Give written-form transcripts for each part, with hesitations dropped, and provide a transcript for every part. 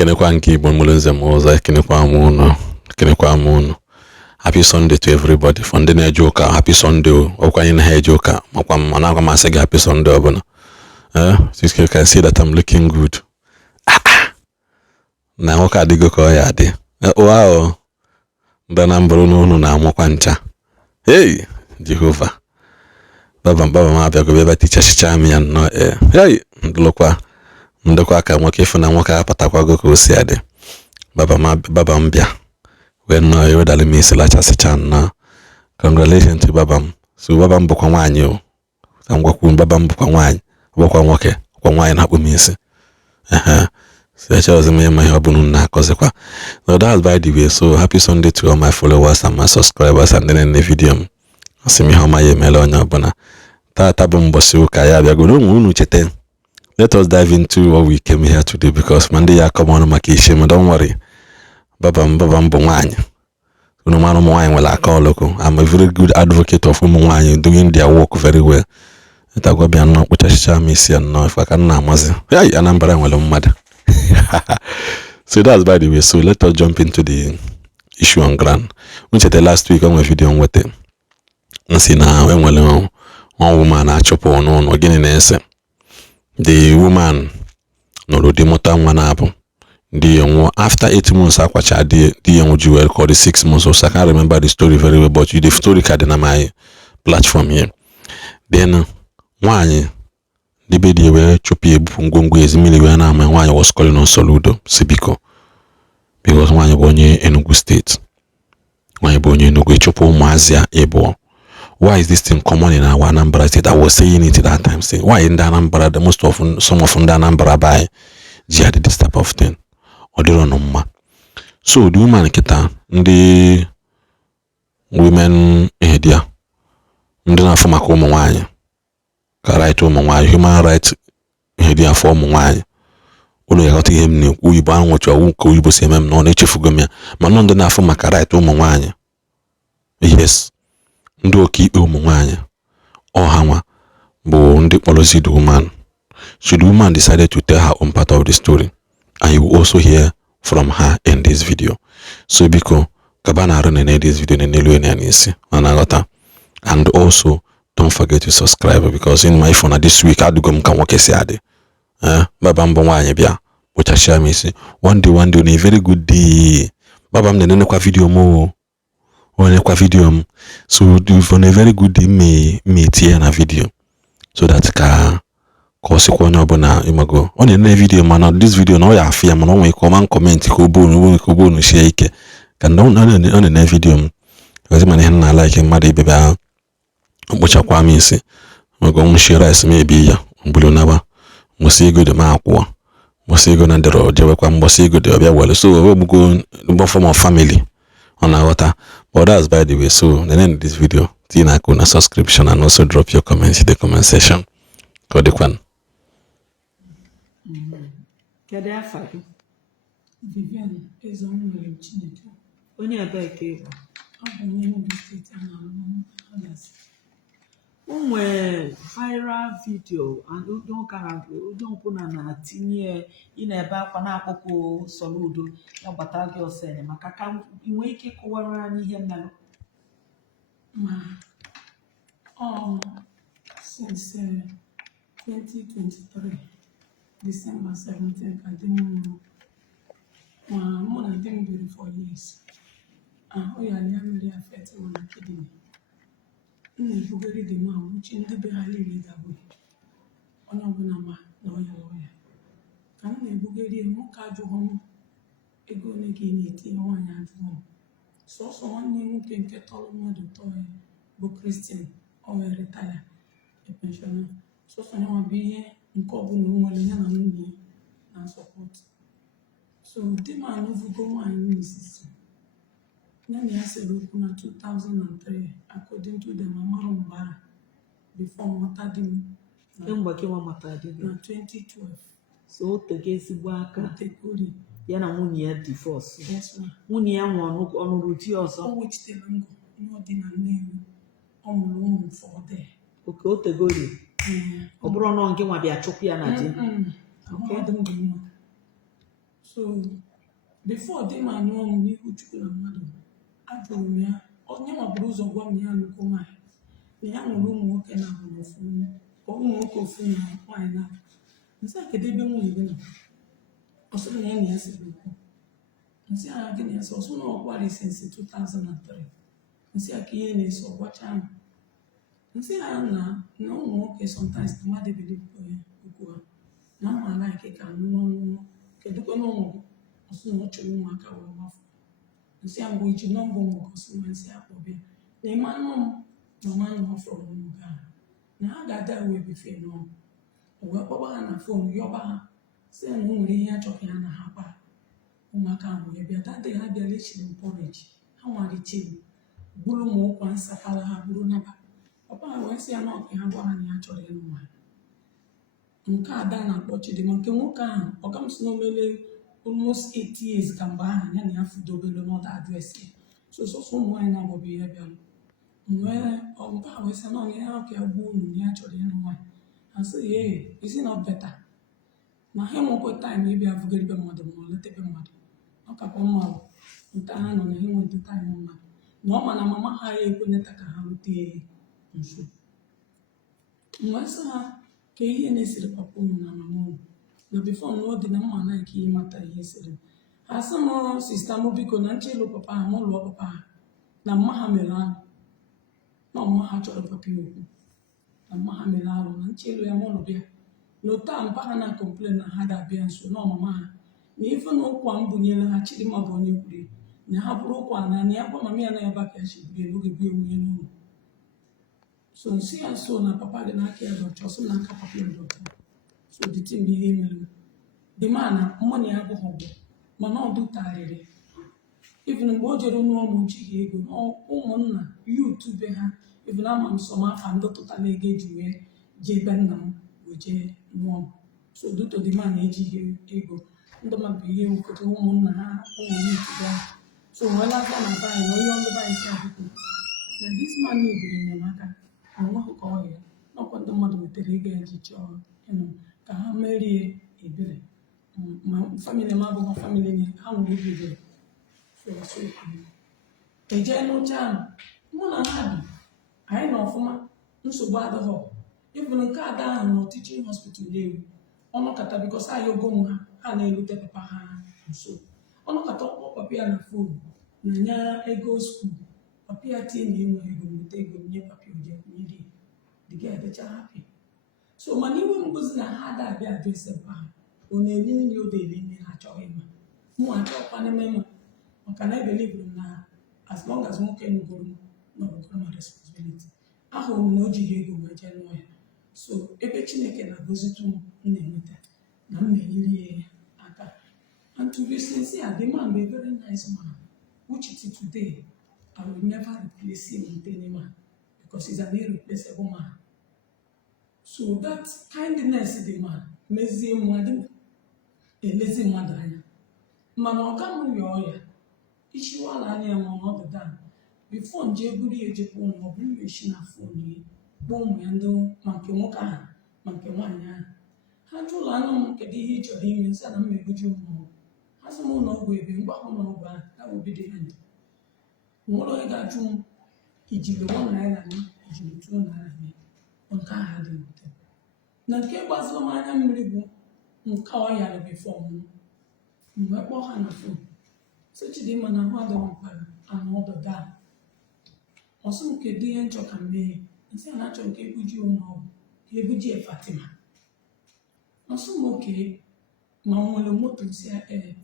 Ekenekwa nke Igbo Mulunze Moza, ekenekwa m unu. Happy Sunday to everybody. For ndị na-eje ụka, happy Sunday. Ọkwa anyị na-eje ụka, makwa m na-agwa m asị gị happy Sunday ọbụla. You can see that I'm looking good. Na nwoke adịgo ka ọ ya adị. Wow. Ndị Anambra unu na-amụkwa ncha. Hey, Jehova. Baba m abịago ebe tichachicha m ya nnọọ. Hey, ndokwa ka nwoke ifu na nwoke apatakwago ka o si adị. Baba m bịa wee nnọọ ewedala m isi lachasịcha nnọọ. Congratulations to baba m. So baba m bụkwa nwaanyị o. Ka m gwakwu baba m bụkwa nwaanyị, bụkwa nwoke, kwa nwaanyị na-akpụ m isi. So echọrọzi m ịma ihe ọ bụla na-akọzikwa. So that's by the way. So happy Sunday to all my followers and my subscribers and then the video m. Asị m ihe ọma ya emela onye ọbụla. Taata bụ mbọsị ụka ya bịagoro ụmụ unu chete. Let us dive into what we came here to do because Monday ya come on maka ishe m, don't worry. Baba m bụ nwaanyị. Unu mara ụmụ nwaanyị nwere aka ọlụkụ. I'm a very good advocate of ụmụ nwaanyị doing their work very well. Etagwa bịa nnọọ kpụchachicha m isi ya nnọọ ife aka nna amazi. Hey, Anambra nwere mmadụ. So that's by the way. So let us jump into the issue on ground. Unchete last week on my video nwete. Nsi na enwere one woman achụpụ n'ụlọ gịnị na-ese. The woman nọrọ di mụta nwa na-abụ. Di ya nwụọ after 8 months akwacha di ya nwụ ji were call 6 months. So I can't remember the story very well, but the story card in my platform here. Then nwaanyị dibe di were chụpụ ebu ngwongwo ezimiri wee na-ama nwaanyị was calling on Soludo Sibiko because nwaanyị bụ onye Enugu State. Nwaanyị bụ onye Enugu chụpụ ụmụazị ya ịbụọ. Why is this thing common in our Anambra State? I was saying it at that time. Saying, why in the Anambra, some of the Anambra by jihad this type of thing? Or they don't know. So the woman kita, the women here, ndị na-afụ maka ụmụ nwaanyị, ka right ụmụ nwaanyị, human rights here for ụmụ nwaanyị. Ụlọ ya ghọta ihe m na-ekwu Igbo ahụ nwecha ọwụ nke Igbo si eme m na ọ na-echefugo m ya. Mana ndị na-afụ maka right ụmụ nwaanyị. Yes. Ndị ọkaikpe ụmụ nwaanyị ọha nwa bụ ndị kpọrọzi the woman. So the woman decided to tell her own part of the story, and you will also hear from her in this video. So biko kabana run in this video n'elu n'isi anaghọta. And also don't forget to subscribe because in my phone this week adugo m ka nwoke si adị. Baba m bụ nwaanyị bịa kpochachia m isi. One day on a very good day. Baba m na-enekwa video mo. Onekwa video m. So on a very good day me tie na video so that ka osikwa onye ọbụla imago ọ na-ene video mana this video na ọ ya afia mana onwe ka ọma comment ka obonu share ike ka ọ na-ene video m because mana ihe na like mmadụ ibebe ahụ mkpochakwa m isi mago m share rice m ebi ya mgbulu naba mbosi ego de ma akwụọ mbosi ego na ndero jewekwa mbosi ego de ọbịa wele so we go form of family on our water. But that's by the way. So the end of this video, Tina Kuna subscription and also drop your comments in the comment section. Go the one. Vivian is on the chinito. Only a bike. Viral video and don't put an tinye in a back on Apoko Soludo, no Batagio Sene, Macacam, you wake it over here now. Since 2023, December 17th, I didn't more than 4 years. We are nearly affected on the kidney. Bugari the man, which in the Behali leader way. Onabunama, lawyer. Can I Bugari and Mokaju home? A go again, 1 year home. So one name can get all mother toy, book Christian, or retire, a pensioner. So someone be here, and call no one and support. So the man who go my ministry. Nani Aseloku na 2003 according to the Mama Rumbara before Matadi na 2012. So tegezi waka teguri yana nwunye ya divorce. Yes ma. Nwunye ya nwa ọnụrụ di ọzọ. O wechitere ngo no di na nnewu. Ọ mụrụ ụmụ for there. Okay, o tegori. Ọ bụrụ na nke nwa bịa chụpụ ya na di. Okay. So before di m anụọ m n'ihu Chukwu na mmadụ, ajụrụ m ya, onye nwaburu ụzọ gwa m ya nnukwu nwaanyị na ya nwere ụmụ nwoke na ụmụ nwoke ofu na nwaanyị na nsị a kedu ebe nwunye gị nọ? Ọ sịrị na ya na ya siri okwu. Nsị a gị na ya sị ọsụ na ọkwari since 2003. Nsị a ka ihe na-eso ọgwacha m. Nsị a na ụmụ nwoke sometimes na mmadụ believe okwu ha na mma like ka n'ọnụnụ kedụkwa n'ụmụ ọsụ na ọ chọrọ ụmụaka wee gbafọ. Nsị a mgbe iji nọmba ụmụ gosi ma nsị akpọbịa na ịma nụ m na ọma nọ from ụmụ ga na ha ga-ada wee bife n'ọnụ. O wee kpọba ha na fon yọba ha sị na o nwere ihe achọghị ha na ha kwa ụmụaka ahụ wee bịa dadị ha bịala echiri m pọreji ha nwarichiri gburu ma ụkwa nsakala ha buru naba. Papa ha wee sị ya na ọka ha gwa ha na ya chọrọ ịlụ nwaanyị. Nke ada na-akpọ Chidimma nke nwoke ahụ ọga m si na omele almost 8 years ka mgbe ahụ ya na ya fudobelu n'ọda adresị so sọsọ ụmụ nwaanyị na-agbọbụ ihe bịalụ nwee ọmpa ha wee sị na ọnya ya ọka ya gbuo unu na ya chọrọ ịlụ nwaanyị. Ha sị ee isi na beta na ha enwekwe taịm ịbịa vụgaribe mmadụ ma ọ letebe mmadụ ọ kakwa mma bụ nta ha nọ na ha enweta taịm mmadụ na ọ ma na mama ha ya ekweneta ka ha rute nso. Mgbe sị ha ka ihe na-esiri papa unu na mama unu na bifo na ọ dị na mma na ike ịmata ihe siri ha sị m sista m biko na nche ịlụ papa ha ma ụlọ papa ha na mma ha mere ahụ na ọmma ha chọrọ papa ya okwu na mma ha mere arụ na nche ịlụ ya ma ụlọ bịa n'otu a mpa ha na-akọmplen na ha ga-abịa nso na ọmama ha na ife na ụkwa m bunyere ha Chidimma bụ onye kwuru na ha bụrụ ụkwa na ya gwa mama ya na ya baka ya chibiri oge bụ enwunye n'ụlọ. So nsị ya so na papa gị n'aka ya dọcha ọsọ na aka papa ya dọcha so the thing bụ ihe mere dị ma na mmụọ ya abụghị ọgbọ mana ọ dụtarịrị even mgbe o jere n'ụọ m jighị ego ụmụnna yutu be ha even ama m sọm afa ndị tụtara ego eji wee jee be nna m wee jee nụọ m so duto dị ma na-ejighị ego ndị mmadụ ihe nkote ụmụnna ha ụmụ yutu be ha so nwee lata na banyị na onye ọndụ banyị si abụkwu na dis man na-ebiri enyemaka na nweghị ka ọhịa n'ọkwa ndị mmadụ wetara ego eji chọọ ịnụ ka ha merie ebere ma famili m abụghị famili nye ha nwere ebe ebere ejee n'oche ahụ mụ na ha bi anyị na ọfụma nsogbu adịghị ịbụ nke ada ahụ na teaching hospital na-ewu ọnụkata bikos anyị ogo m ha na-erute papa ha nso ọnụkata ọkpọ papa ya na fon na nya ego skuul papa ya tie na enwe ego nweta ego nye papa oje kwunyere dịga edecha hapi so mana iwe mgbozi na ha ada abịa adresị mpa ha ọ na-eli nri o na-eli nri ha achọghị ịma mụ achọkwa n'ime ma maka na ebelivuru na as long as nwoke nugoro n'ọbụgoro ma responsibility ahụrụ m na o jighị ego wee jee nụọ ya so ebe Chineke na-agọzitu m na-enweta na m na-enyere ya aka and to be sincere the man be a very nice man which till today I will never replace him with any man because he's an irreplaceable man. So that kindness the man mezie mmadụ elezi mmadụ anya mana ọ ga m yọọ ya ichiwala anya ya ma ọnọdụ dan bifo nje buru ya ejekwa ụlọ ọ bụrụ ya echi na fon ya kpọọ ụmụ ya ndị ma nke nwoke ahụ ma nke nwaanyị ahụ ha jụrụ anụ m kedu ihe ị chọrọ ime nsị na m ebuji ụlọ ha sị m ụlọ ọgwụ ebe mgbe ahụ ụlọ ọgwụ ahụ ha obido ya ndị nwere onye ga-ajụ m ijiri 1 naira nye ijiri 2 naira nye nke ahụ dị wute na nke gbaziri m anya mmiri bụ nke ọ yara bifo m mgbe kpọọ ha na fon sị Chidimma na ahụ adịghị mkpara anụ ọdụda ọsụ m kedu ihe nchọ ka mmehie nsị a na-achọ nke ebuji ụlọ ọgwụ ka ebuji Fatima ọsụ m oke ma nwere moto nsị ee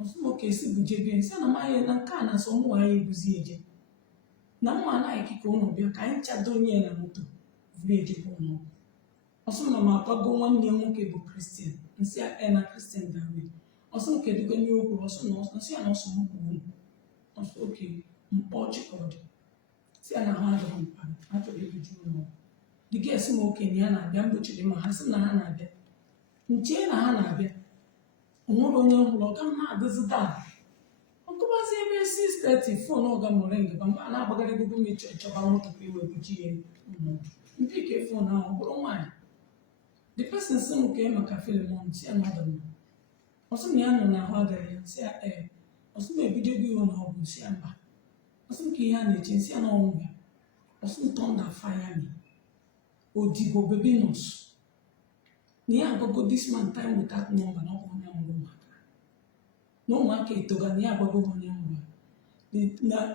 ọsụ m oke si buje bie nsị na mahịa na nke a na-asọ mụ anyị ebuzi eje na mma anaghị ikike ụlọ bịa ka anyị chado onye na moto vụrụ ejebe ụlọ ọsụ na m akwago nwanne nwoke bụ Kristian nsị na Kristian dawe ọsụ m kedu onye okwu ọsụ na nsị a na ọsụ m kwuru ọsụ oke mkpọ chịkọdị si ya na ha adịghị mkpa achọrọ ebuji ụlọ dị ga esi m okenye ya na-abịa mgbochiri ma ha sị na ha na-abịa nche na ha na-abịa onwere onye hụrụ ọga m na-adịzi taa ọkụbazi ebe 6:30 fon ọga mụrụ ngaba mgbe a na-agbagara ego mechọ chọba moto ka iwe buji ya mpike fon ahụ ọ bụrụ nwaanyị the person sị m kee maka Filimon si ya na ọdụ ọsị na ya nọ n'ahụ agaghị ya sị ya ọsị m ebido ego ihu na ọ bụ nsị ya mba ọsị m ka ihe a na-eche nsị ya na ọnwụ ya ọsị m thunder fire me odibo baby nurse na ya agbago this man time without number na ọkwa onye mụrụ ụmụaka na ụmụaka etoga na ya agbago onye mụrụ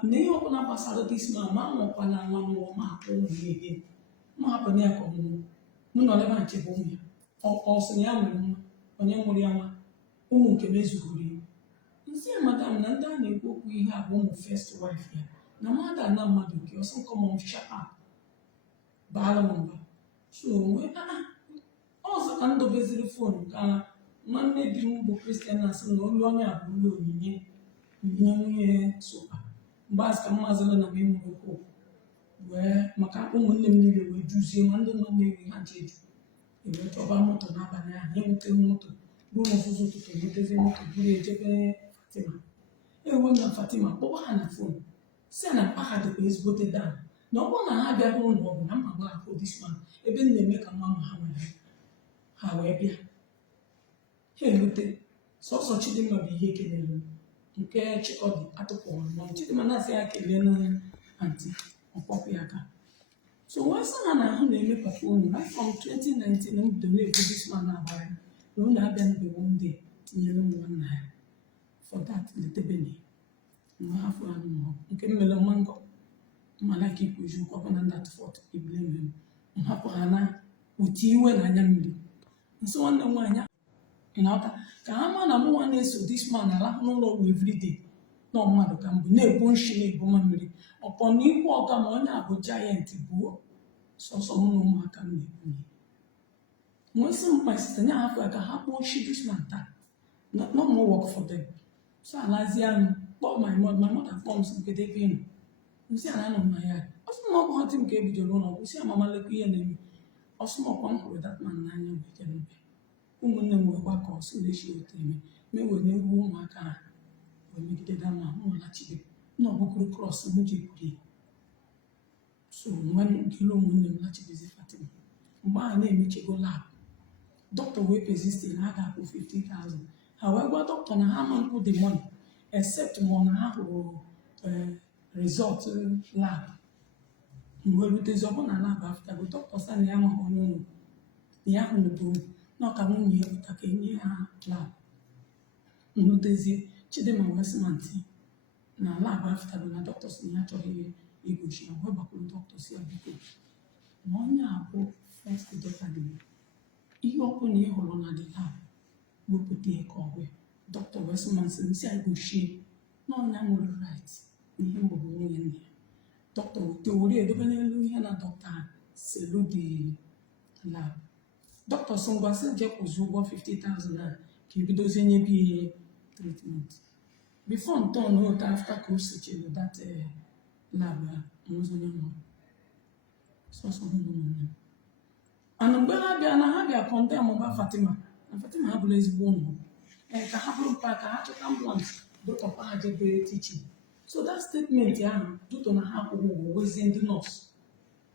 na ihe ọbụla gbasara this man ma nwekwana nwa mmụọ ma akpọ ụmụ ya ihe ma hapụ na ya ka ọmụmụ mụ nọ ebe a nchebe ụmụ ya ọ sị na ya nwere nwa onye mụrụ ya nwa ụmụ nke mezugoro ya nsị ya madam na ndị a na-ekwu okwu ihe a bụ ụmụ first wife ya na mmadụ ana mmadụ nke ọsọ nkọmọ shapa baala m mba so ọzọ ka m dobeziri fon ka nwanne di m bụ kristian na-asị na olu onye a bụ ụlọ onyinye nwunye sopa mgbe azụ ka mmazịla na m enwere okwu wee maka ụmụnne m niile wee juzie ma ndị nọ na-ewi ha ji eju ewee chọba moto n'abalị ahụ enwetaghị moto bụrụ n'ụzụzụ ụtụtụ enwetazi moto buru ejebe Fatima ewe na Fatima kpọba ha na fon si ya na mkpa ha dịkwa ezigbote daa na ọ bụrụ na ha bịa hụ ụlọ ọgwụ na mma gbara akpọ disman ebe m na-eme ka mma ma ha nwere ha wee bịa ha erute sọsọ Chidimma bụ ihe kelere nke Chikọdị atụpụrụ ma Chidimma na-asị ya kelee na anti ọkpọpụ ya aka so wee sị ha na ahụ na-eme papa unu right from 2019 m bido na-ebu disman na-agbara na unu abịa mbe one day tinyere m nwanna ya for that letebeni mgbe afọ anụ ma nke mmele mmango mmalaka ikwuzi ụkwụ ọbụna that fort ibile mmemme m hapụ ha na uti iwe na anya mmiri nso nwanne m nwaanyị ịnọta ka ha ma na mụ nwa na-eso this man alahụ n'ụlọ ọgwụ everyday na mmadụ ka mbụ na-ebu nshi na-ebu nwa mmiri ọpọ na ikwu ọga ma onye abụ giant buo sọsọ mụ na ụmụaka m na-ekwu nwee sị mkpa site na afọ ya ka ha kpọọ nshi this man taa no more work for them so alazie anụ kpọọ my mother kpọọ m sị nkede ebe ịnọ nsị a na-anọ na ya ọsị m ọgwụ ha dị m ka ebidoro ụlọ ọgwụ si ya mama lekwa ihe na-eme ọsị m ọkwa m hụrụ that man n'anya mgbe jerebe ụmụnne m wee gbakọ ọsị na-echi otu eme mewere egwu ụmụaka ha wee megide dama mụlachibe nna ọbụkụrụ krọs m ji ekwuri so nwa gịlụ ụmụnne m lachibezi Fatima mgbe a na-emechego lab dọkịta wee persiste na a ga-akwụ 50,000 ha wee gwa dọkịta na ha ma nkwụ the money except ma ọ na ha hụrụ result lab mgbe rutezi ọbụna lab aftago dọkịta sa na ya amaghị onye ụlọ na ya hụrụ na ọka nwunye ya pụta ka enye ha lab nrutezie Chidimma wee sị ma ntị na lab aftago na dọkịta si na ya chọghị igochi ya wee gbakwuru dọkịta si ya biko na onye abụ first dọkịta ihe ọkụ na ị hụrụ na the lab wepụta ya ka ọgwụ dọkịta wee sị ma nsị a gochie na ọnya nwere right ihe mgbọbụ nwunye nna ya dọkịta wete were edobe n'elu ihe na dọkịta selu dị lab dọkịta sị ngwa sị je kwụzi ụgwọ 50,000 ka ebidozie nye bi ihe treatment before ntọ n'otu after ka o sechelu that lab nwụzonye nwa sọsọ ụmụnne ana mgbe ha bịa na ha bịa kọndem mba Fatima na Fatima ha bụrụ ezigbo ụlọ ka ha bụrụ mpa ka ha chọta ambulance dọkịta ha jebe teaching so that statement ahụ dụtọ na ha akwụghị ụgwọ wezie ndị nọọsụ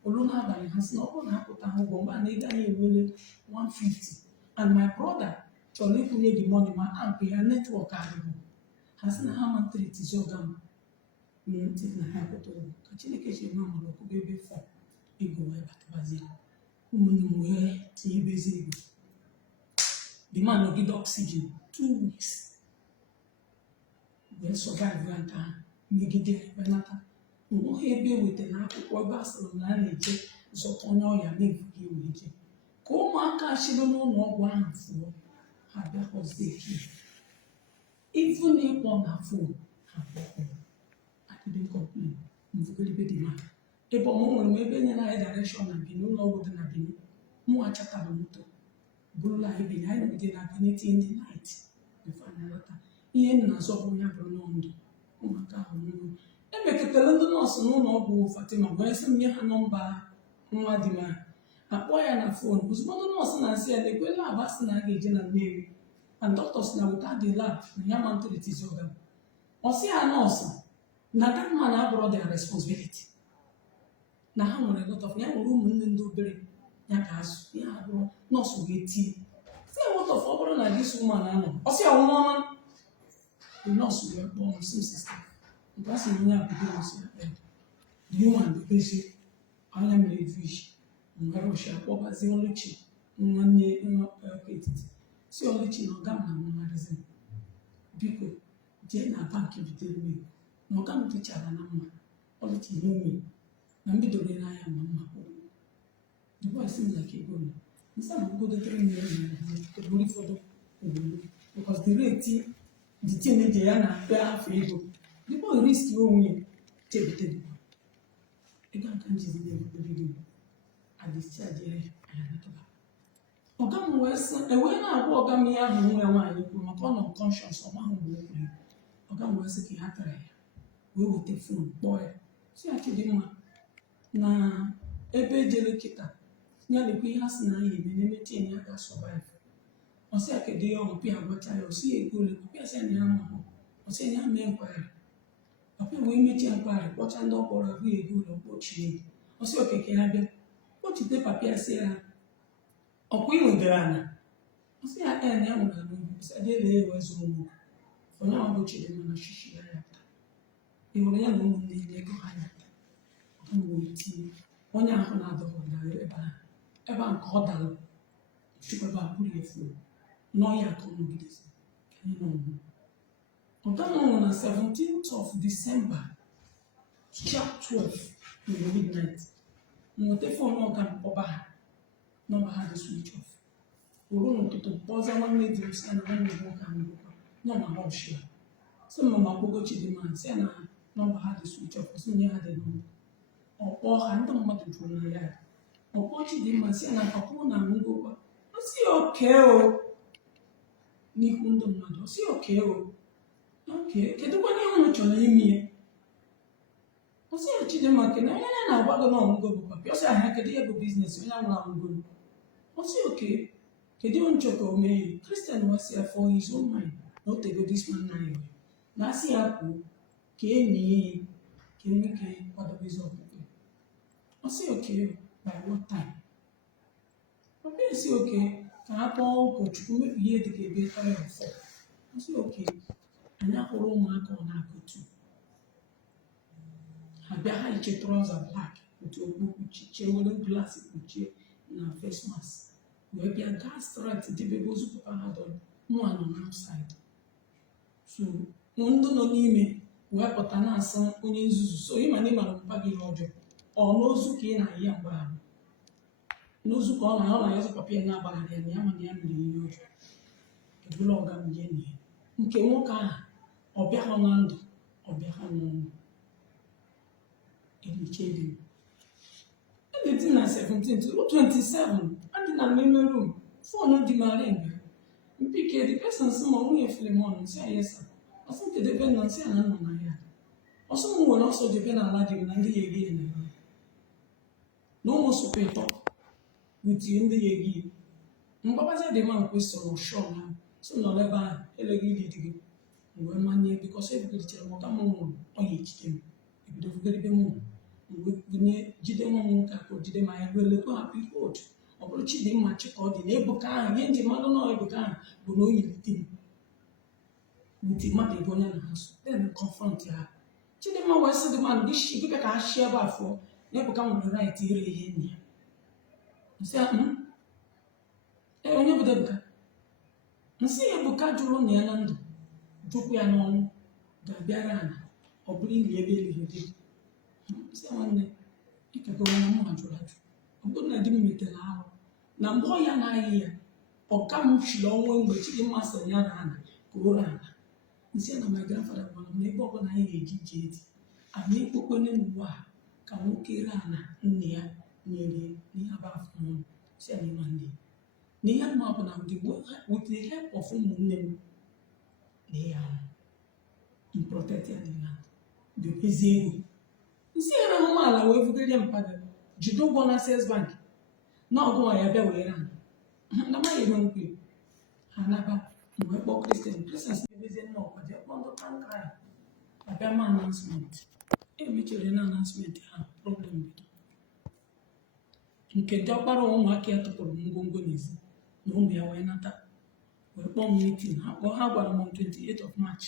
olu n'abalị ha sị na ọ bụrụ na ha pụta ha ụgwọ mgbe a na-ega ya ewere 150 and my brother chọrọ ịkwụnye the money ma amp ya netwọk adịbụ ha sị na ha ma ntritizi ọga m ntị na ha pụta ụgwọ ka Chineke chiri na mmadụ ọkụba ebe fọ ego wee batabazie ụmụnne m wee tinye ebezi ego the man nọgide oxygen 2 weeks wee survive ya nka megide benata nwoke ebe ewetara akwụkwọ ebe a sịrị na a na-eje zọta onye ọya na-ebughị ewe ije ka ụmụaka chịrị n'ụlọ ọgwụ ahụ fụọ ha bịa họzie eke ifu na ịkpọ na fon ha kpọkọrọ adịdị kọmplen mvugolibe dị maka ebe ọmụ nwere m ebe nyere anyị direction na Benin ụlọ ọgwụ dị na Benin mụ achatara moto bụrụla anyị Benin anyị nọgide na Benin tie ndị night bifo anyị alọta ihe nna azọbụ ya bụrụ n'ọndụ ụmụaka ahụ nwụrụ emekọtara ndị nọọsụ n'ụlọ ọgwụ Fatima wee sị m nye ha nọmba nwa dị m akpọ ya na fon ozugbo ndị nọọsụ na-asị ya na ekwe lab asị na a ga-eje na Nnewi and dọkịta sị na weta dị lab na ya ma ntritizi ọga ọ sị ya nọọsụ na that man abụrụ their responsibility na ha nwere lot of ya nwere ụmụnne ndị obere ya ga-azụ ya abụrụ nọọsụ ga-eti si ya what of ọ bụrụ na this woman anọ ọ sị ọnwụọma the nurse wee kpọọ m sim sista nke a sị na onye abido osi akpa the woman bebezie anya mere vish nwere oshi akpọbazie Oluchi nwanne etiti si Oluchi na ọga m na mmadụzi biko jee na banki bitere m na ọga m dịchara na mma Oluchi nye ome na mbidoro n'anya ma mma the boy seems like a good instead of go to 3 million to bring photo because the rate the thing they are na pay half ego the boy risk your own take the boy you can't just leave the video at the charge here ọga m wee sị ewee na-agwa ọga m ihe ahụ nwa ya nwaanyị kwuru maka ọ nọ conscious ọma ahụ bụ okwu ọga m wee sị ka ha tara ya wee weta fon kpọọ ya si ya Chidimma na ebe ejere kịta ya lekwa ihe a sị na anyị eme na-emechi enye ya ga-survive ọsị ya kedu ya ọmpi agwacha ya ọsị ya ego ole ọpịa sị ya na ya mahụ ọsị ya na mee nkwari ọpịa wee mechie nkwari kpọcha ndị ọkpọrọ ahụ ego ole ọkpọchie ọsị okeke ya bịa kpọchite papịa sị ya ọkwa ị nwedere ana ọsị ya na ya nwere n'obi ọsị ya dịele ya ewezu ụmụ onye ahụ gbochiri mana shishi ya ya taa ị hụrụ ya na ụmụnne ya ego ha ya taa ọka wee tinye onye ahụ na-adọrọ ebe a nke ọ dara chukwaba bụrụ efu n'ọya ka ọ nọgidezi anyị nọ ọga m nwụrụ na 17th of December sharp 12 na midnight nweta fon ọga m kpọba ha nọmba ha dị switch off oru n'ụtụtụ kpọza nwanne dị m sị na nwanne m nwoke ahụ gbụkwa nọ na rọsh ya sị mama kpogo Chidimma sị na nọmba ha dị switch off sị nye ha dị nọmba ọkpọ ha ndị mmadụ jụrụ na ya ọkpọ Chidimma sị na papa na ngokwa ọ sị oke o n'ihu ndị mmadụ ọ sị oke o oke kedụkwa ihe unu chọrọ ime ya ọ sị ya Chidimma kena onye ya na-agwa gị na ọmụgo bụ papi ọ sị ahịa kedu ihe bụ biznes onye nwụrụ anwụgo ọ sị oke kedu ihe nchọ ka o mee Christian wasị ya for his own mind na o tego this man na ya na asị ya kwuo ka enyi ya ka enwe ike kwadobezi ọkpụkpe ọ sị oke by what time papa esi oke ka ha kpọọ ụkọchukwu mepụ ihe dịka ebe 3 or 4 ọ sị oke anyị akwụrụ ụmụaka ọ na-akụtu ha bịa ha iche trọza blak otu okpu kpuchichie were glaasị kpuchie na face mask wee bịa gaa strat debebe ozu papa ha dọrọ nwa nọ n'outside so ndị nọ n'ime wee pụta na-asị onye nzuzu so ịma na ịmara mpa gị ihe ọjọọ ọ n'ozu ka ị na-ayị ya mgbagharụ n'ozu ka ọ na-ayọzụ papa ya na-agbagharị ya na ya mana ya mere ihe ọjọọ ebula ọga m nye na ya nke nwoke ahụ ọ bịaghị na ndụ ọ bịaghị n'ọnwụ elichedi edeti na 17 27 adị na mmemme rum fon dị mara mgbe mpike the person sị ma nwunye Filemon nsị ya yesa ọsị nkedebe na nsị ya na nọ na ya ọsọ m nwere ọsọ jebe na ala dị na ndị ya egi ya na ya na ụmụ sụpa ịtọ wutie ndị ya egi mgbabaza dị ma nkwesịrị ụshọ na so nọ ebe ahụ eleghị ili dị gị mgbe mmanye bikọs ebugolitere m ọka m nwụrụ ọya ejide m ebido fugolibe m mgbe bunye jide nwa m nwoke aka jide ma ya ruelekwa hapụ ihe otu ọ bụrụ Chidimma chịka ọ dị na ebuka ahụ ihe nji mmadụ na ebuka ahụ bụ na o yilite m wute mmadụ ebe onye na ha so then confront ya Chidimma wee sị dị mmadụ gị gịbịa ka ha shi ebe afọ na ebuka nwere right ire ihe nna ya nsị onye bụ Ebuka nsị ya Ebuka jụrụ na ya na ndụ jụkwu ya n'ọnwụ ga-abịara ala ọ bụrụ ili ebe elighị nsị nwanne ikegoro na mma jụrụ ajụ ọ bụrụ na di m metere ahụ na mgbe ọ ya na-ayị ya ọka m chiri ọnwa mgbe Chidimma sịrị ya na ala ka o ala nsị na my grandfather gwara m na ebe ọbụla anyị ga-eji ije dị anyị ekpokpene n'ụwa a ka nwoke re ala nne ya nyere n'ihe abafọ ọnụ si ya n'ịma nne na ihe mma bụ na with the help of ụmụnne m na ya ahụ protect ya dị na ezi ego nsị ya na ụmụ ala wee vugide mpadụ jide ụgwọ na Access Bank na ọgụ ya bịa were ala na maghị ebe nkwe ha naba mgbe kpọọ Christians na-ebezie nna ọkwaje kpọndụ tanka ya abịa ma announcement emechere na announcement ha problem bido nke ndị ọkpara ụmụaka ya tụpụrụ ngwongwo n'ezi na ụmụ ya wee nata wee kpọọ m meeting. Ha gwara m on 28th of March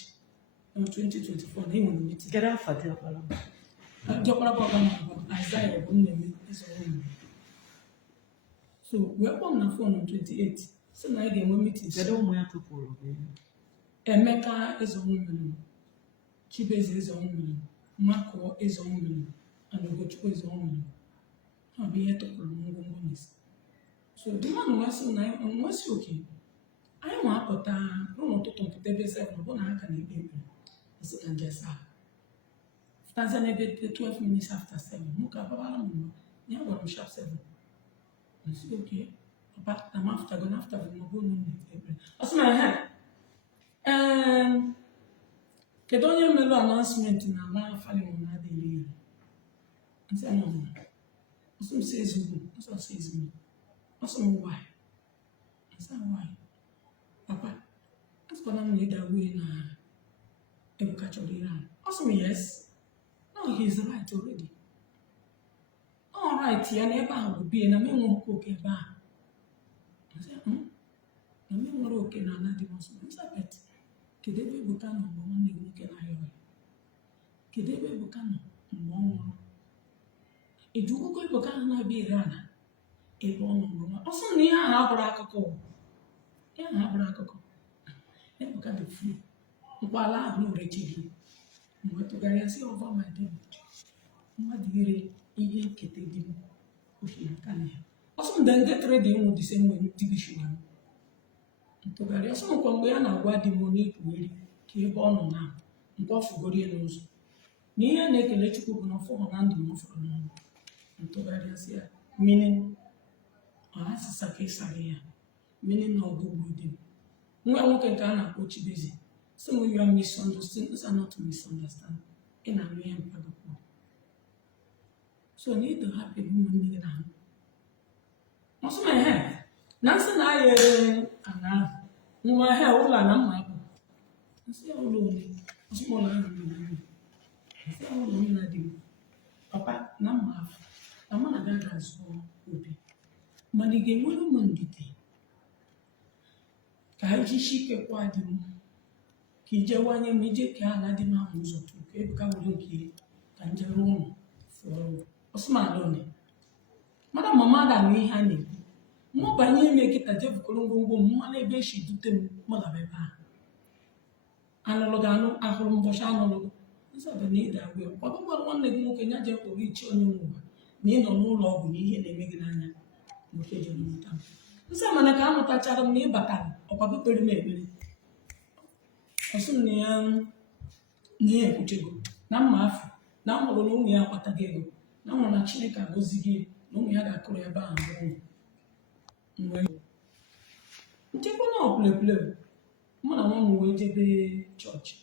2024 na enwere meeting. Kedu afọ dị ọkpara? Diọkpara bụ ọga na-abụ Aịzaya bụ nna m Ezeonwumelu. So wee kpọọ m na phone on 28 sị na anyị ga-enwe meeting. Kedu ụmụ ya tụpụrụ gị? Emeka Ezeonwumelu, Chibeze Ezeonwumelu, Makụọ Ezeonwumelu, and Ugochukwu Ezeonwumelu. Ha bụ ihe tụpụrụ m ngwongwo n'isi. So the man nwesị na nwesị oke anyị ma apụta n'ụtụtụ mpụta ebe 7 bụ na aka na-ekpe ekpere nsị ka njesa fụtazie n'ebe 12 minutes after 7 mụ ka babara m mma ya gwara m sharp 7 nsị oke papa na m aftago na aftago ma ọ bụrụ na m na-ekpe ekpere ọ sị na kedu onye melụ announcement na ala Falemonụ na-adịghị iri nsị anọ m ọsọ m sị ezigbo ọsọ ezigbo ọsọ m why nsị why papa asịkwana m na ịda wee na Ebuka chọrọ ire ahụ ọsọ m yes no he is right already all right ya na ebe ahụ bụ bie na m enweghị oke ebe ahụ nsị na m enwere oke na ala dị m ọsọ nsị bet kedu ebe Ebuka nọ mgbe nwanne gị nwoke na-ahịa ọya kedu ebe Ebuka nọ mgbe ọ nwụrụ ejugogo Ebuka ahụ na-abịa ere ala ebe ọ nọ mgbe nwa ọsọ na ihe ahụ abụrụ akụkọ ihe ahụ abụrụ akụkọ Ebuka dị free mkpala ahụ n'orechi gị mgbe tụgharịa si ọva ma dị mmadụ ire ihe nketa dị m ohi aka na ya ọsọ mgbe ngetere dị nwụ dịse nwere ndị gị shuga ntụgharị ọsọ nkwa mgbe ya na-agwa dị m onye ikpugheri ka ebe ọ nọ na mgbe ọ fụgoro ya n'ụzọ na ihe na-ekele Chukwu bụ na ọ fọrọ na ndụ m ọ fọrọ n'ọnụ ntụgharị asị ya mmiri asịsa ka ịsara ya mmiri na ọgụgụ dị m nwa nwoke nke a na-akpọ Chibeze sị m you are misunderstanding is not to misunderstand ị na-anụ ya mpagokwu so na ịdọ hapụ ebe ụmụnne gị na ọsọ ma ihe na nsị na aya ana ahụ nwa ihe ụlọ na mma bụ nsị ya ụlọ onye ọsọ m ụlọ ahụ nsị ya ụlọ onye na-adị m papa na mma afọ na mụ na ga azụ obi mana ị ga-enwere ụmụ ndidi ka ijisi ikekwa dị m ka ijewanye m ije ka ala dị m ahụ ụzọ ka Ebuka were nke ka njere ụlọ fụọ ọsụmalone mara mama da na ihe a na-ekwu mụ banye ime kịta jebukọrọ ngwongwo m mma n'ebe eshi dute m mụlaba ebe ahụ anụlụ ga anụ ahụrụ mbọchị anụlụ nsọdụ na ịda agwa ya ọgụgwara nwanne gị nwoke nya je kpọrọ ichi onye nwe ụwa na ị nọ n'ụlọ ọgwụ na ihe na-eme gị n'anya nwoke jere mụta m nsị mana ka a mụtachara m na ịbatara ọkwa kpere m ekpere ọsụ na ya ekwuchego na mma afọ na mụrụ na ụmụ ya akwataghị ego na mụrụ na Chineke agọzi gị na ụmụ ya ga-akụrụ ebe ahụ mgbe nchekwa na ọpụlepụle mụ na nwa m wee jebe chọọchị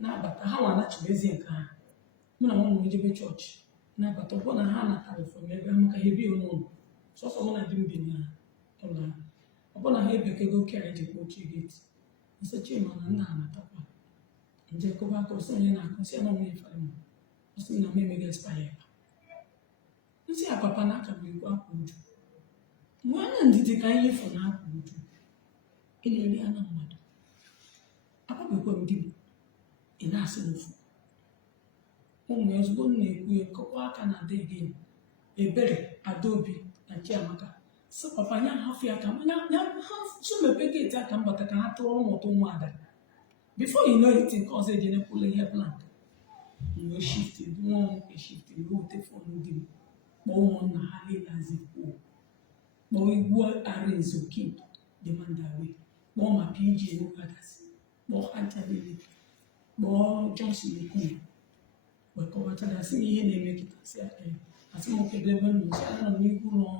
na-abata ha nwa anachibezie nke ha mụ na nwa m wee jebe chọọchị na-abata ọbụ na ha natara fọm ebe maka ha ebie n'ụlọ sọsọ mụ na di m bi na ụlọ ahụ ọbụ na ha ebekego kere jekwa ochie geti nsechi ma na nna anatakwa njekọba aka ọsọ onye na-akọsị ya na onwe ifere m ọsọ na m emeghị espaya nsị ya papa na aka m ekwu akwa uju mgbe anya ndidi ka ihe ifo na-akwa uju ị na-eri ya na mmadụ akpabekwa m di m ị na-asị n'ofu ụmụ ezigbo m na-ekwu ya kọkwa aka na ada gị Ebere Adaobi na Chiamaka sị papa nya hafụ ya ka ya ha sumepe geeti aka mbata ka ha tụrụ ụmụtụ ụmụada before you know it nke ọzọ ejenekwula ihe blank mgbe shift nwa nwoke shift ruo telefon di m kpọọ ụmụnna ha legazi kwuo kpọọ igwu Arinze Okin demandawe kpọọ ma PG Nwogadasi kpọọ ha nchabele kpọọ Johnson Ekun wee kọwatara asị m ihe na-eme kịta si asị m okedebe ebe m nọsi ana m n'ihu ụlọ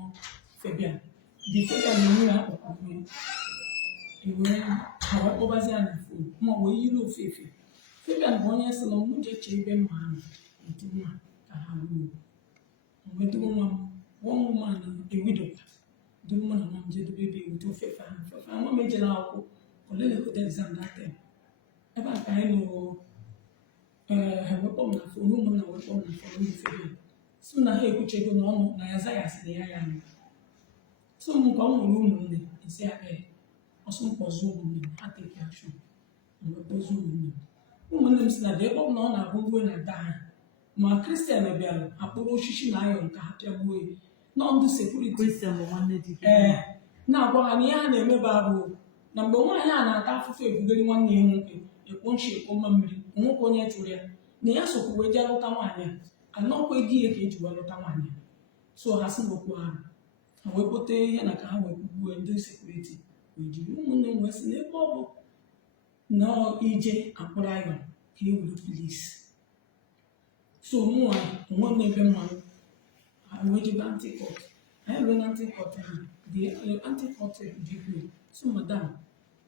Fabian dị Fabian na-enwe ya akpọkọ iwe ha wee kpọbazi ya na fon ma wee yiri ofe efe Fabian bụ onye sị na mụ je chee ebe mma ahụ ntụ nwa ka ha ruo mgbe duru nwa m nwa nwa na ewidokwa duru mụ na nwa m jedebe ebe ewute ofefe ahụ fefe nwa m ejela akwụkwọ ole na-egote exam datem ebe a ka anyị nụrụ ha wekpọ m na fon ụmụnna wekpọ m na fon ndị Fabian sị na ha ekwuchego na ọnụ na ya zaghasịrị ya ya so m ka ọ nwere ụmụnne isi aka ya ọsọ mkpọzi ụmụnne m ha take action mkpọzi ụmụnne m si na dị ebe ọ na ọ na-abụ mgbe na daa ma kristian bịara akpụrụ osisi na ayọ nke ha pịagbuo ya nọ ndụ sekuriti Kristian bụ nwanne di gị. na-agwa ha na ihe ha na-emeba abụ na mgbe nwaanyị a na-ata afụfụ ebugori nwanne ya nwoke ekpo nchi ekpo mma mmiri nwoke onye chụrụ ya na ya sokwu wee jee lụta nwaanyị a anọkwa ego ihe ka eji wee lụta nwaanyị so ha si n'okwu ahụ ha wee kpote ihe na ka ha wee kpugbuo ndị sekuriti wee jiri ụmụnne m wee si n'ebe ọ bụ na ije akpụrụ ayọ ka e were polisi so mụnwa onwe m n'ebe mmanụ ha wee jebe antikọt anyị rue na antikọt ha the antikọt jikwe so madam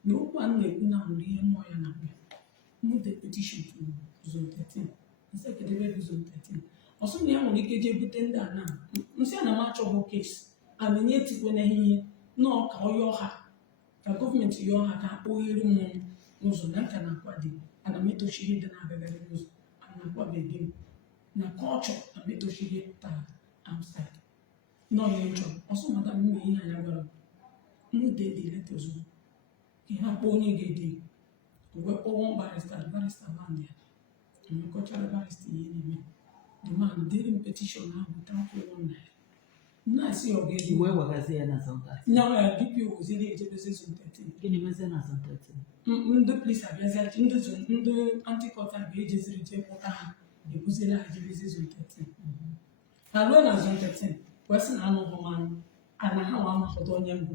na okwu a na-ekwu na nwere ihe mmụọ ya na-abịa mụde petition to zone 13 nsị kedebe bụ zone 13 ọsọ na ya nwere ike jee bute ndị a na nsị a na m achọghị kesi ana nye etikwana ha ihe nọọ ka ọ yọọ ha ka gọọmenti yọọ ha ka akpọghere m n'ụzọ na nka na-akwado ana m etochi ihe dị na-abịagarị n'ụzọ ana akwabeghị m na kọlchọ na m etochi ihe taa outside nọọ ya nchọ ọsọ mata m ihe anya gwara m de dị leta ozugbo ka ha kpọọ onye ga-ede wee kpọọ barista land ya emekọchara barista ihe na-eme the man dere m petishọn ahụ without one naira na-asị ọ ga-edi wee wegazie ya na zone 13. nya ya DPO oziere ejebezi zone 13 Gịnị mezie na zone 13? ndị polisi abịazi ndị antikọt abịa ejeziri jee kpọta ha ebuziere ha jebezi zone 13 ha ruo na zone 13 wee sị na anụghị m anụ ana ha nwa amaghọdo onye mbụ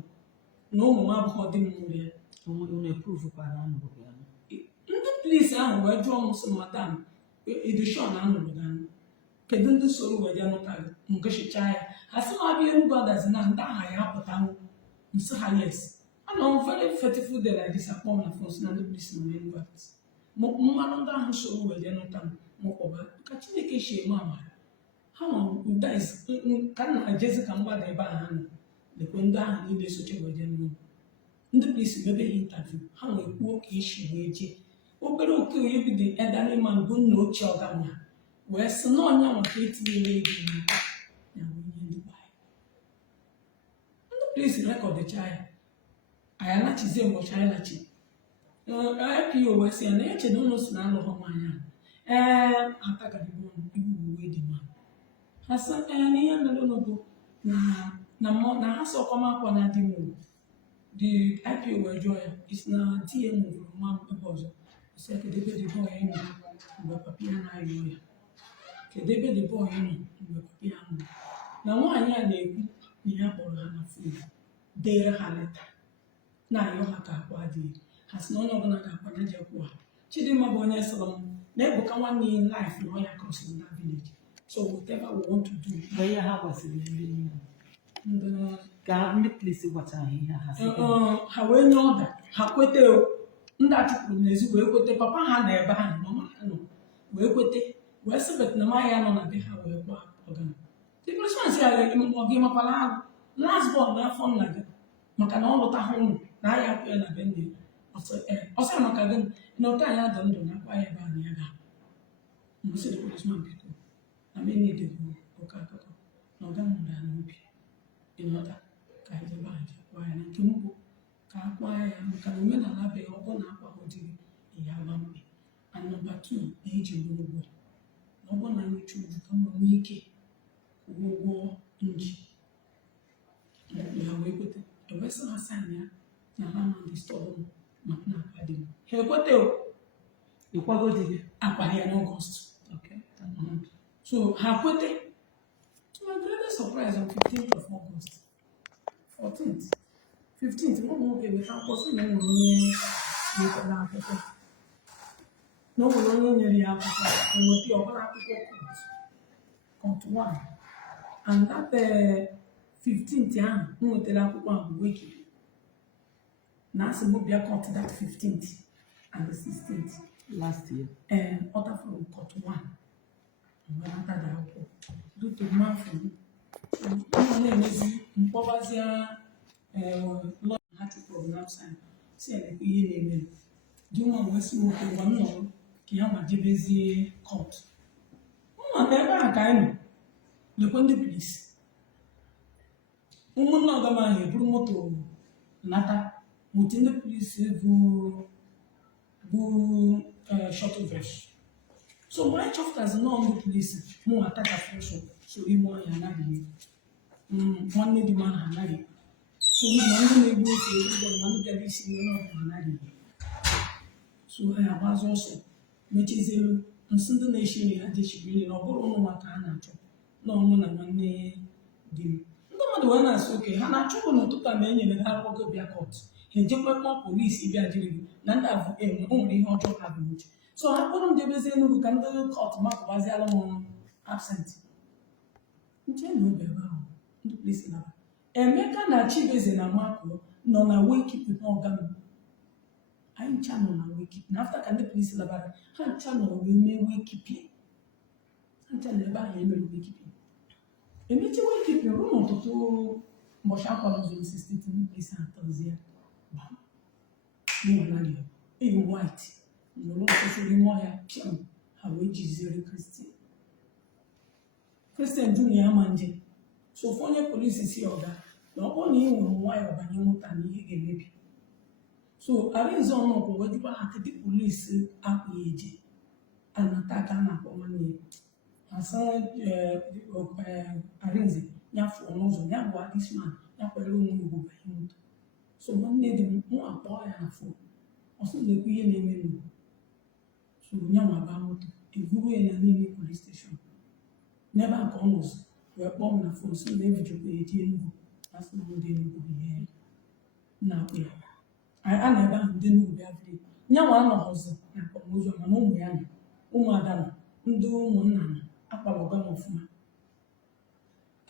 na ụmụ m abụghọ dị m nwụrụ ya Unu epruvukwa na anụrụ ya? ndị polisi ahụ wee jụọ m sị madam edishon anụrụ gị anụ kedu ndị soro wee bịa nụta gị ngoshicha ya ha sị na abịa Enugu adazi na ndị aha ya apụtanụ nsị ha yes anọ m very faithful day like this akpọ m na fon si na ndị polisi nọ n'Enugu adazi mmanụ ndị ahụ soro wee bịa nụta m mụkpọba ka Chineke si eme amara ha nwa ka m na-ejezi ka mgbada ebe ahụ ha nọ lekwe ndị ahụ niile soche wee bịa n'ụlọ ndị polisi mebeghị intaviu ha wee kwuo ka esi wee jee obere oke onye bido edarịman bụ nna ochie ọgama wee sị na ọnya maka etinyere ego n'aka ya onye ndị gbaa ndị polisi rekọdịcha ya anyị anachizie ụbọchị anyị lachi IPO wee sị ya na eche na ụlọ si na alụghọ nwaanyị ahụ atagadịgo iwu uwe dị mma ha sị na ihe mere ụlọ bụ na ha sọkọmakwa na dị m the IPO wee jụọ ya isi na di ya nwụrụ nwa ebe ọzọ isi kedu ebe dị bọọ ya nọ mgbe papi ya na-ayọ ya kedu ebe dị bọọ ya nọ mgbe papi ya nwụrụ na nwaanyị a na-ekwu na ya kpọrọ ha na fon dere ha leta na-ayọ ha ka akwa adịghị ha sị na onye ọbụla ga-akwa na jekwu ha Chidimma bụ onye sọrọ m na ebuka nwanne ya life na ọya crossing na village so whatever we want to do Mgbe ihe ha gwasịrị ndị niile ndị ka ndị polisi gwachara ha ihe ha sị ha wee nye ọda ha kwete ndị achụpụrụ n'ezi wee kwete papa ha na ebe ahụ mama ha nọ wee kwete wee sị betnama ya nọ na be ha wee gwa ọgana the Christmas ya ọ gị makwala ahụ last born n'afọ nna gị maka na ọ lụtaghị ụmụ na ahịa akwụ ya na be nne ọsọ maka gị na ụta anyị adọ ndụ na akwa ya ebe a na ya ga mbụsị the policeman biko na mene edego ụka akụkọ na ọga nwụrụ ya n'obi ịnọta ka anyị jebe aja kwa ya na nke mbụ ka akwa ya maka na omenala be ọ bụ na akwa ha dịrị ihe agba mkpe and nọmba 2 na-eji ụgwọ na ọ bụ na nyocha uju ka mma nwee ike kwụọ ụgwọ nji ha wee kwete ewesị ha saịn ya na ha ma ndị stọọ maka na akwa dị ha ekwete ịkwago di gị akwa ya n'Ọgọst so ha kwete to my greatest surprise on 15th of August 14th 15th nwa nwoke weta akwụkwọ sị na enwere onye nyekwana akwụkwọ na o nwere onye nyere ya akwụkwọ enweta ọbara akwụkwọ court 1 and that 15th ahụ m nwetara akwụkwọ ahụ weki na asị m bịa court that 15th and the 16th last year order from court 1 mgbe nata dị akwụkwọ duto mafụ ụmụ na-emezi mkpọbazia lọ ha chụpụrụ na outside si elekwa ihe na-eme dị nwa wee si nwoke gwa m nọrọ ka ya ma jebezie court nwa na ebe a ka anyị nọ lekwe ndị polisi ụmụnne ọgama ahụ eburu moto nata with ndị polisi bụ shuttle bus. So mgbe anyị chọpụtazi nọọ ndị polisi mụ atakafu ụsọ so ime ọhịa anaghị nwanne dị m aha anaghị so ma ndị na-egbu ofe ụgbọ ma ndị bịara isi nri ọbụla anaghị so anyị agbazi ọsọ mechizielu nsị ndị na-eshi nri ha jechiri nri na ọ bụrụ ụmụ maka ha na-achọ na ọmụ na nwanne di m ndị mmadụ wee na-asị oke ha na-achọ bụ n'ụtụtụ a ma e nyere ha akwụkwọ bịa kọt ha ejekwa kpọọ polisi bịa jiri na ndị avụ enwe o nwere ihe ọjọọ ha bụ uche so ha kpọrọ m jebezi Enugu ka ndị kọt mapụbaziala m absent nche na oge ebe ahụ ndị polisi naba Emeka na Chibeze na Makụ nọ na Wekipin ọga m anyị ncha nọ na Wekipin afta ka ndị polisi labara ha ncha nọ wee mee Wekipin ha ncha na ebe ahụ emere Wekipin emechi Wekipin ruo n'ụtụtụ mbọchị akwadozi steeti ndị polisi atọzi ya eyi white nwere ọtụtụ n'ime ọhịa pịam ha wee jiziere Christian Junior ama nje so ofu onye polisi si ọga na ọ bụrụ na ị nwere nwayọọ banye moto na ihe ga-emebi so Arinze ọnụọgwụ wee jụkwa ha kedụ polisi akpụghị eje anata aka na-akpọ nwanne ya asa Arinze nyafụ ọnụ ụzọ ya bụ adisman ya kwere onwe Igbo banye moto so nwanne dị mụ akpọ ya na fon ọsọ na-ekwu ihe na-eme n'ugwu so nya nwa ba moto eburu ya na niile polis steshọn n'ebe a ka ọ nọzụ wee kpọọ m na fon so na evijikwa eji Enugu asị na ndị Enugu bụ ihe na-akpụ ya a na ebe ahụ ndị Enugu bịa biri nya nwa anọghọzị na akwamozu mana ụmụ ya na ụmụada na ndị ụmụnna na akpara ọga m ọfụma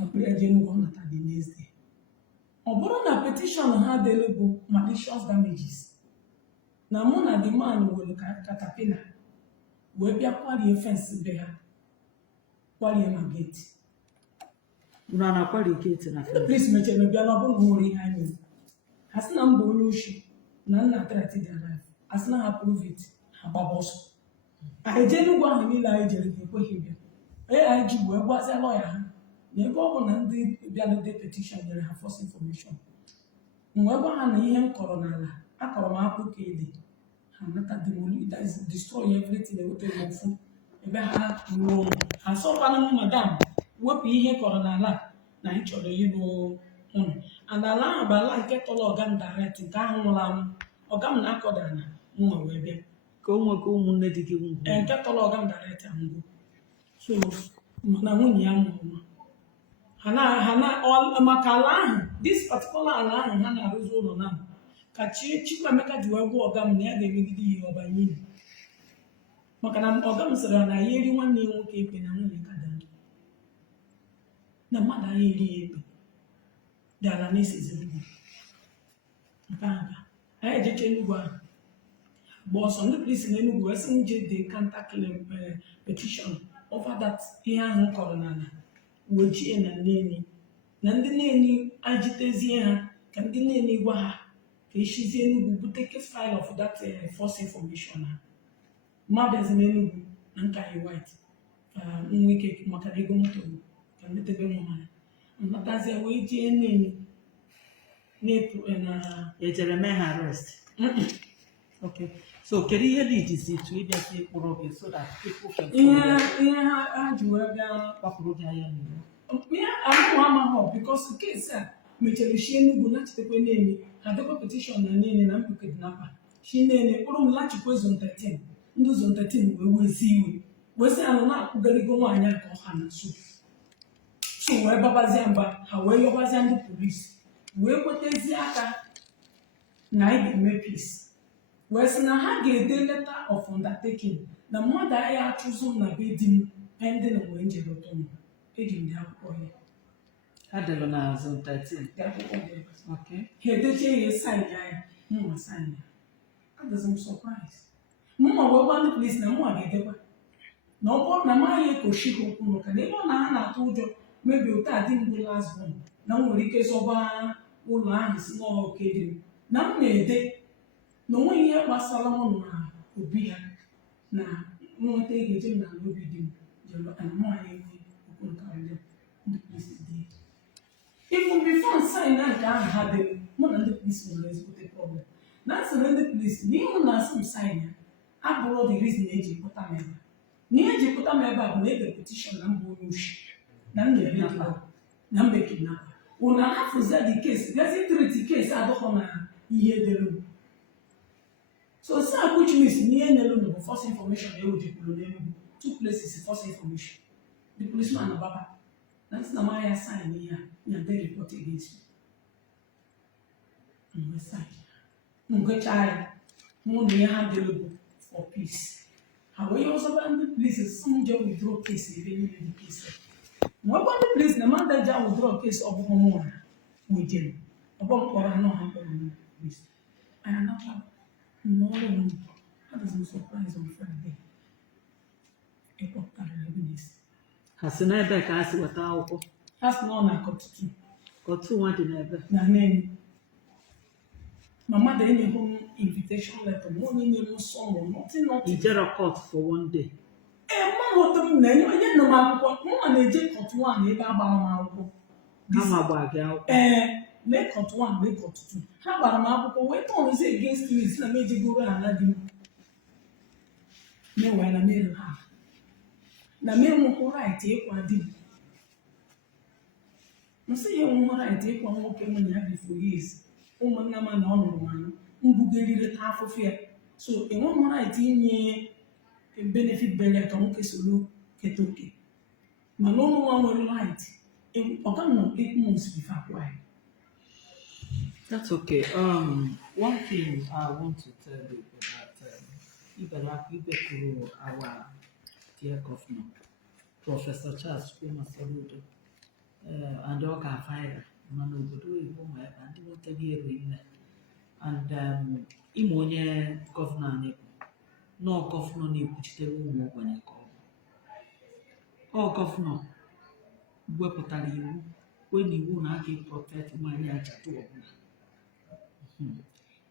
akpụrụ ya ji Enugu ọ nata dị n'ezie ọ bụrụ na petishọn ha dele bụ malicious damages na mụ na the man were katapila wee bịa kwarie fensị be ha kwarie ma geti na kwari gate na ndị polisi mechere bịa na ọ bụrụ na nwere ihe anyị mere ha sị na mba onye oshi na nna trati dị alive ha sị na ha prove it ha gbaba ọsọ anyị jee n'ugwu ahụ niile anyị jere ga-ekweghị bịa AIG wee gwazie lọya ha na ebe ọ bụ na ndị bịalụde petishọn nyere ha false information mgbe gwa ha na ihe m kọrọ n'ala akọrọ m akpụ ka ede ha nata destroy everything eweta m ofu ebe ha rụọ ụlọ ha sọkwana m madam wepụ ihe kọrọ n'ala na anyị chọrọ ịrụ ụlọ and ala ahụ bụ ala nke tọrọ ọga m direct nke ahụ nwụrụ anwụ ọga m na-akọdara na nwa wee bịa ka ụmụaka ụmụnne dị gị nwụ nke tọrọ ọga m direct ahụ so mana nwunye ya mụrụ nwa maka ala ahụ this particular ala ahụ ha na-arụzi ụlọ na ka Chukwuemeka ji wee gwa ọga m na ya ga-emegide ihe ọbanye ili maka na ọga m sịrị na ya eri nwanne ya nwoke ekpe na nwunye ka dara na mmadụ anya eri ya ekpe dị ala na-eseziri nke ahụ anyị ejeche Enugu ahụ gba ọsọ ndị polisi na Enugu wee sị nje dị counter claim petition over that ihe ahụ m kọrọ n'ala wechie na Nneni na ndị Nneni ajitezie ha ka ndị Nneni gwa ha ka eshizie Enugu buteke file of that false information ha mmadụzi na Enugu na nka yi white nwa ike maka na ego moto ka metebe nwa ha nnatazie wee jee Nneni na ejere mee ha arrest okay so kedu ihe lidizi tu ịbịazi kpụrụ gị so that people can ihe ha ji wee bịa kpapụrụ gị anya n'ihu ihe ahụ amaghọ bikos kesi a mechere shi Enugu lachitekwe Nneni ha dekwa petishọn na Nneni na mkpuke dị n'akpa shi Nneni kpụrụ m lachikwe zon 13 ndị zon 13 wee wezi iwe wezi anụ na-akwụgarigo nwaanyị a ka ọ ha na-asụ so wee babazie mba ha wee yọbazie ndị polisi wee kwetezie aka na anyị ga-eme peace wee sị na ha ga-ede letter of undertaking na mmadụ ahịa achụzụ m na be di m pending wee njere ụtọ m eji m dị akwụkwọ ya ha delu na zone 13 dị akwụkwọ dị okay ha edechie ya saịn ya mma saịn ya adịzi m surprise mma wee gwa ndị polisi na mma ga-edekwa na ọ bụrụ na maghị ekochi ha okwu maka na ebe ọ na ha na-atụ ụjọ mebi ụta adị mgbe last born na m nwere ike zọba ụlọ ahụ si n'oke dị m na m na-ede na onweghị ihe gbasara mụ na obi ha na nweta ego eje m na obi dị m jere ana nwaanyị enwe okwu nkarịrị ndị polisi dị even before sign na nke ahụ ha dere mụ na ndị polisi nwere ezigbote problem That's another place. N'ihu na some sign abụrụ the reason eji pụta m ebe. N'ihe eji pụta m ebe a bụ na ede petition na mbụ onye ushi na m na-eme gị na mbe kidnapper. Una hafụzia the case, gazi treat case adọkọ na ihe dere m. So which means n'ihe n'elu bụ false information ewejipụrụ n'Enugu. Two places false information. The policeman Ababa. That's the Maya sign here. They report against me. On my side. Child. Money handleable for peace. However, also the police some job withdraw case even in the case. What about the police? The man that job withdraw case of Homo with him. About or no handle police. I am not no that is no surprise on Friday. A popular evidence. Hasị n'ebe ka a sị weta akwụkwọ. That's not na Kotutu. Kotu nwa dị n'ebe. Na name. Mama dey give him invitation letter. No need no song, nothing. Ijere court for one day. Mama told me onye no ma akwụkwọ. Mama na-eje court one ebe agbara m akwụkwọ. Kama gba gị akwụkwọ. Make court one, make court two. Ha gbara m akwụkwọ wee turn say against me si na meji goro ala di m. Meanwhile na mere ha. Na me nwụkwụ right ịkwa di m. Nsị ya nwụkwụ right ịkwa nwoke m na ya bi for years. Ụmụnna m na ọ nụrụ m anụ. Mbugerire ta afụfụ ya. So enwe m right inye benefit bele ka nwoke soro keta oke. Mana ụmụ nwa nwere right. Ọ ga nọ 8 months before apply. That's okay. One thing I want to tell you about Ibekuru, our dear governor, Professor Charles Kwema Soludo, and Oka Fire, Manobudu, and he wanted to be a and Imonye governor, no governor, ni Puchiteru, when you call. Oh, governor, wepụtara iwu when iwu na-aga protect nwanyị ajadu ọbụla.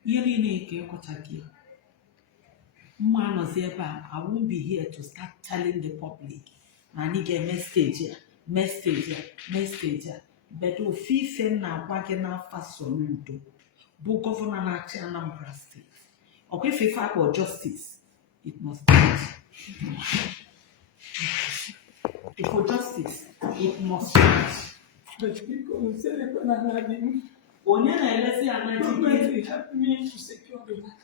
Ihe niile ka ịkọchaghị mma anọzi ebe a. I won't be here to start telling the public na anyị ga-eme stage ya but ofufe na-agwa gị n'afa Soludo bụ gọvanọ na-achị Anambra steeti. Ọkwa ife akpọ justice, it must change. For justice, it must change. But people say they're going to have him. Onye na-elezi anaghị Government help me to secure the work.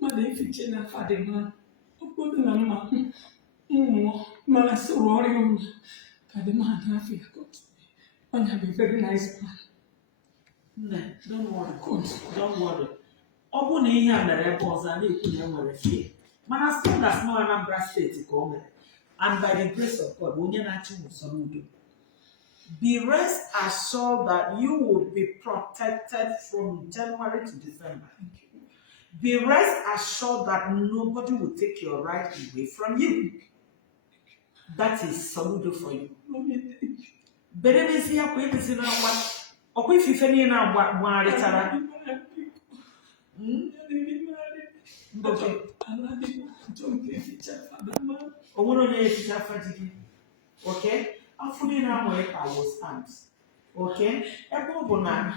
Mother, if you change that for the man, put the man, man, so worrying that the man have it. And have a very nice man. No, don't worry. Ọ bụ na ihe a mere ebe ọzọ a na-ekwu na enwere fear. Mana still that's not Anambra steeti ka o mere. And by the grace of God, onye na-achị Soludo. Be rest assured that you will be protected from January to December. Be rest assured that nobody will take your right away from you. That is Soludo for you. Benedisi ya kwa iti sina wa okwa ifife ni na gbaritara. Owono na eficha fajigi. Okay? Afuni na mo e power stamps. Okay? Ebe ọ bụ na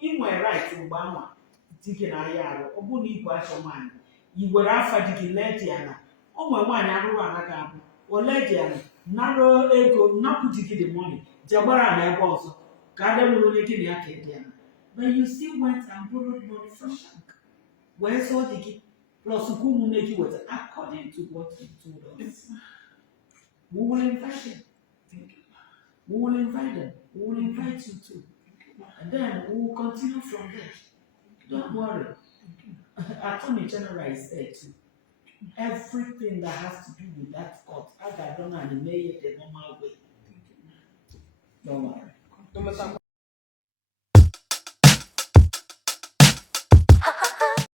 inwe right mgbe anwa dike na ya arụ. Ọ bụ na igwe achọ nwanyị. Iwere afa dike ledi ya na. O nwe nwanyị arụrụ anaghị abụ. O ledi ya na. Naro ego, napụ dike the money. Jagbara na ebe ọzọ. Ka adị nwere onye gị na ya ka edi ya na. But you still went and borrowed money from bank. Where so dike? Plus ukwu nwunye gị weta according to what you told us. We will invite them. We will invite them. We will invite you too. And then we will continue from there. Don't worry. Attorney General is there too. Everything that has to do with that court, I don't know, and may it the normal way. Don't worry.